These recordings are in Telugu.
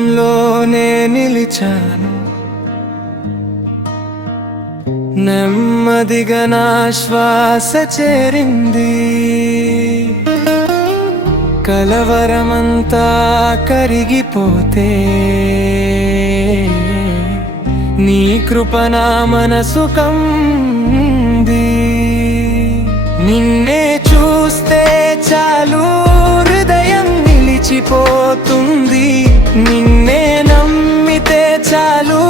దూరంలోనే నిలిచాను, నెమ్మదిగా నా శ్వాస చేరింది. కలవరమంతా కరిగిపోతే నీ కృప నా మనసు కంది. నిన్నే చూస్తే చాలు హృదయం నిలిచిపోతుంది. నిన్నే నమ్మితే చాలు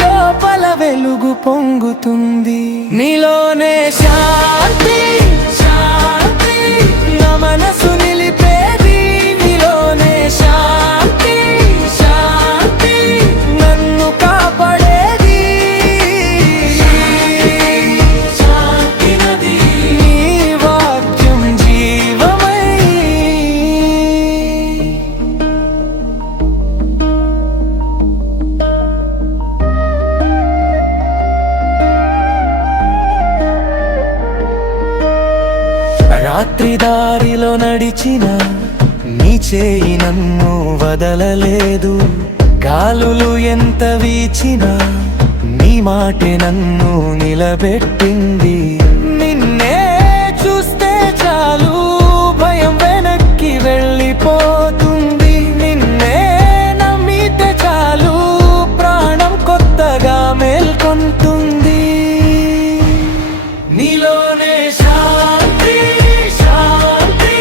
లోపల వెలుగు పొంగుతుంది. నీలోనే శాంతి శాంతి నా మనసు నిలిపేది. నీలోనే శాంతి శాంతి నన్ను కాపాడేది. శాంతి నది నీ వాక్యం జీవమై. రాత్రి దారిలో నడిచిన నీ చేయి నన్ను వదలలేదు. గాలులు ఎంత వీచినా నీ మాటే నన్ను నిలబెట్టింది. నిన్నే చూస్తే చాలు భయం వెనక్కి వెళ్ళిపోతుంది. నిన్నే నమ్మితే చాలు ప్రాణం కొత్తగా మేల్కొంటుంది. నీలోనే శాంతి శాంతి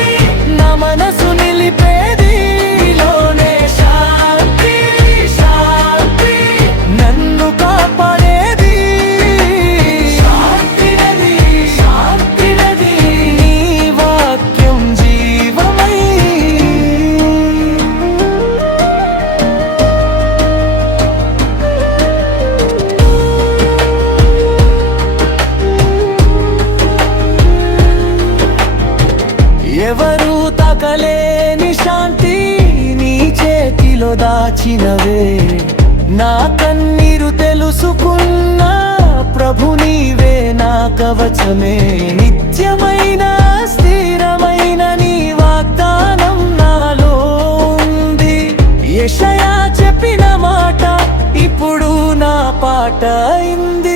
నా మనసు నిలిపేది. నీలోనే శాంతి శాంతి నన్ను కాపాడేది. శాంతి నది నీ వాక్యం జీవమై. ఎవరు తాకలేని శాంతి నీ చేతిలో దాచినవే. నా కన్నీరు తెలుసుకున్న ప్రభు నీవే నా కవచమే. నిత్యమైన స్థిరమైన నీ వాగ్దానం నాలో ఉంది. యెషయా చెప్పిన మాట ఇప్పుడు నా పాట అయింది.